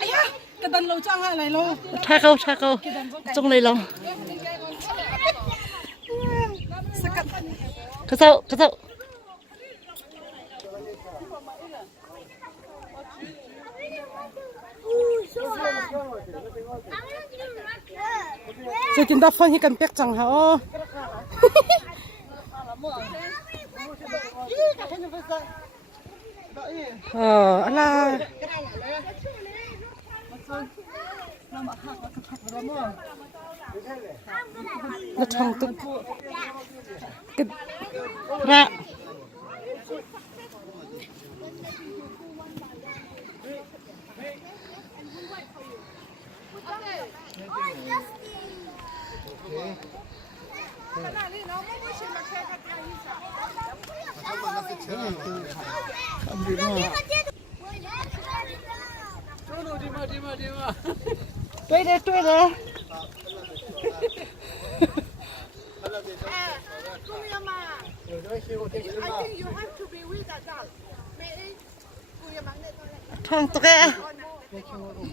哎呀，cái đàn lâu trang lại lâu. Tha câu trong này lòng cái sao Rồi tin đáp phân hi cần bẹc chẳng hả? Ala. Nó thằng tụt cái ra Tôi đây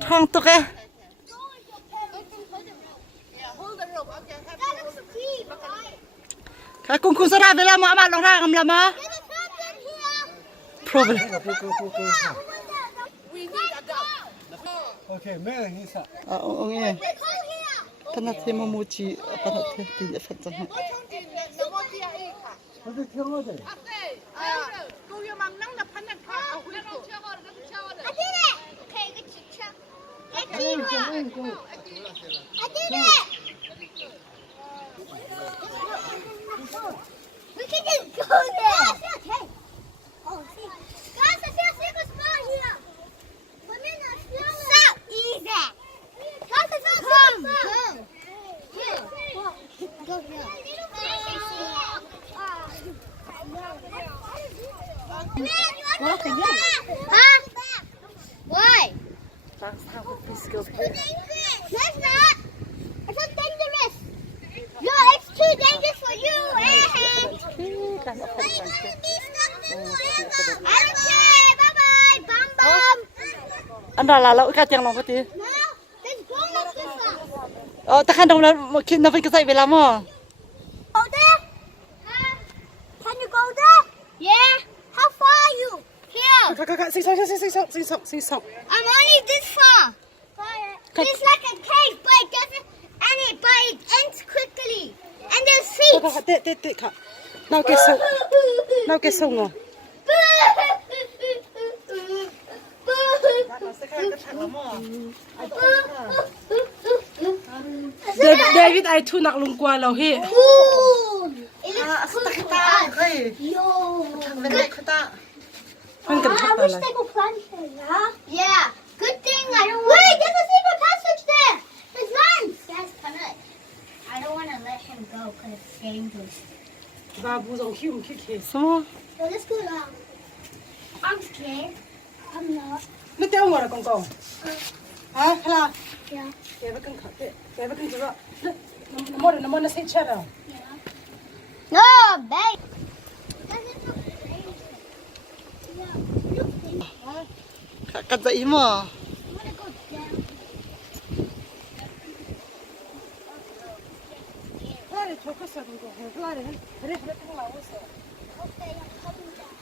thằng tụi cái cái cung sẽ ra về làm mà lòng ra làm mà problem Okay, mehr hisa. ông nghe thân là thêm một mùi chỉ thân là thêm thì để phân chân hết 근데 태워야 돼. We can just go there. Okay. Oh, see. Guys, I see a single spot here. Come in and feel it. So easy. Guys, I see a single spot. Here. Go here. Walk again. Huh? Why? that's how we skill That's not. It's not dangerous. No, it's too dangerous for you. I don't care. Bye bye. Bum bum. anh là lỗi cả tiếng lòng cái tí No, there's grown ups this far. ta khăn đồng là một khi nó phải cái dậy về làm à Go there? Can you go there? Yeah. How far are you? Here. sinh sống I'm only this far. It's like a cave, but it doesn't, but it ends quickly. And there's seats. tệ cả nào cái sông à David ai thu nặc lung qua lâu hi It looks good for us. Yo. anh cần I thắp wish lại they could plant here, yeah? Good thing I don't want... Wait, there's a secret passage there! There's Lance! Yes, I don't want to let him go because it's dangerous. và bu dầu khiu khiu khiu sao So let's go down. I'm scared. I'm not. nó tiêu ngồi là con cò hả là Yeah. cái với cưng khát cái với cưng chữa nó mua nó sẽ chết rồi No, babe. cắt dậy mà I want to go down. lại cho cái sao con cò lại đấy đấy không làm gì Okay, I'm coming down.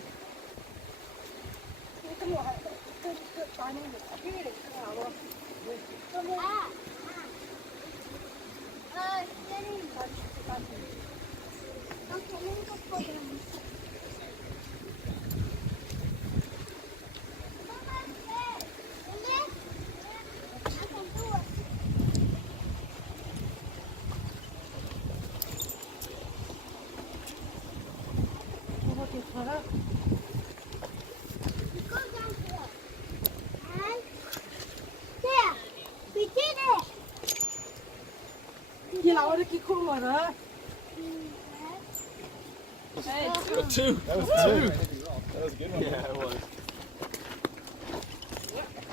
cái mùa cái tai nó cái này cái nào rồi Steady. Okay, let me go pull down. gì nào đó kia khung rồi đó Two. That was two. That was a good one. Yeah, it was.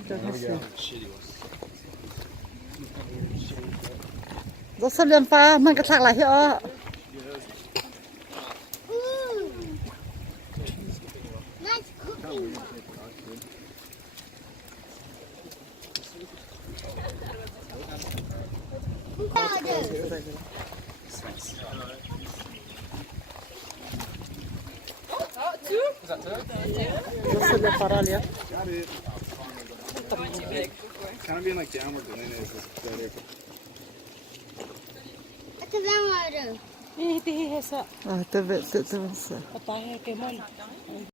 There we go. Shitty one. rất sắp liên pha mang cái thằng lại hiệu Ooh. Nice cooking. No se le para ya. Got it. Kind of being like downward dog is better. Ito lang ano. Ah, te ves.